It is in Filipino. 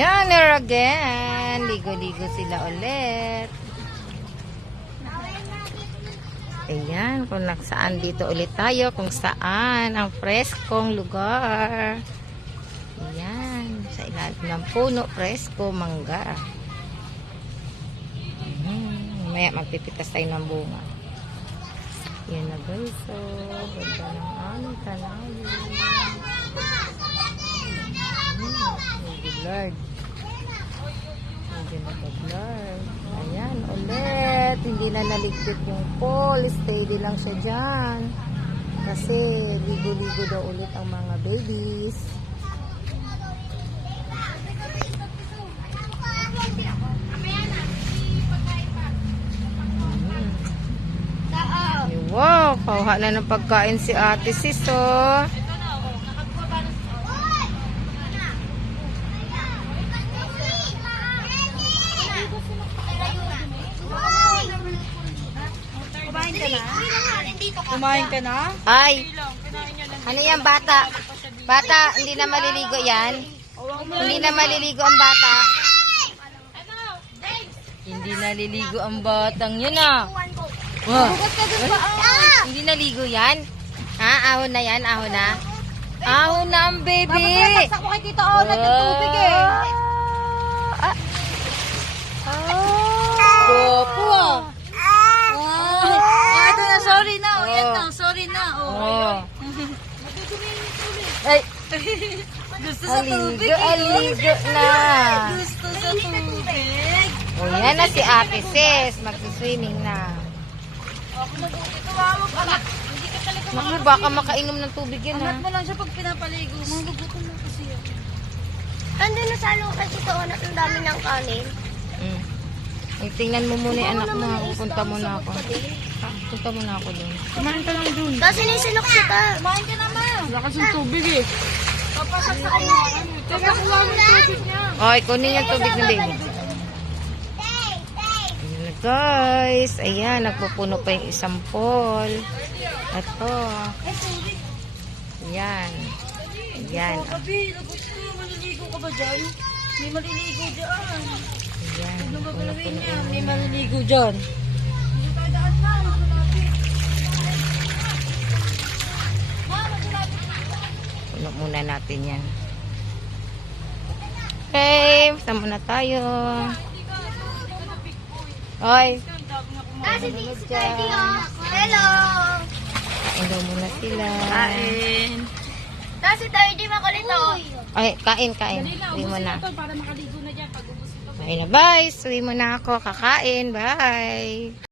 Ayan, there again. Ligo-ligo sila ulit. Ayan, kung saan dito ulit tayo, kung saan ang preskong lugar. Ayan, sa ilalim ng puno, presko, mangga. Mhm, Mamaya magpipitas tayo ng bunga. Yan na guys, so, ganda ng aming tanawin. Medyo nag-blurred. Ayan, ulit. Hindi na naligpit yung pole. Steady lang siya dyan. Kasi ligo-ligo daw ulit ang mga babies. Ay, Wow, pauha na ng pagkain si ate sis, oh. Kumain ka na? Kumain ka na? Ay, ano yan bata? Bata, hindi na maliligo yan? Hindi na maliligo ang bata? Hindi naliligo ang batang yun ah. Wow. Hindi naligo yan? Ha? Ahon na yan? Ahon na? Ahon na ang baby! Babaglasak mo kay Tito Ona ng tubig eh. Ah. Ah. Gopo ah. Ah, ito na, sorry na. Oh, yan Oh. na, sorry na. Oh. Oh. Ay, Gusto sa tubig aligo, eh. aligo na. Gusto sa tubig. O yan na si Ate Sis. Mag-swimming na. Ako mabuti tumawag. Anak, hindi ka talaga Naku, baka makainom ng tubig yan ha. Anak mo lang siya pag pinapaligo. Magugutom na kasi yan. Andun na sa loob kasi ito, anak, ang dami ng kanin. Mm. Ay, tingnan mo muna yung anak mo. Punta muna ako. Punta muna ako doon. Kumain ka lang dun. Tapos sinisinok kita. Kumain ka naman. Wala kasi tubig eh. Papasok sa kanya. Tapos nakuha mo yung tubig niya. Oy, kunin yung tubig ng baby. Ayan na guys. Ayan, nagpupuno pa yung isang pool. Ito. Ayan. Ayan. Gabi, labot ko. Maliligo ka ba dyan? May maliligo dyan. Ayan. Ano ba gagawin niya? May maliligo dyan. Puno muna natin yan. Okay, sama na tayo. Oy, Kasi si si Daddy, oh. Hello. kain daw muna sila. Kain. Tapos si Daddy, makulit, oh. Ay, kain, kain. Uwi mo na. Para makaligo na dyan pag ubus ito. Okay na, bye. Uwi mo na ako. Kakain. Bye.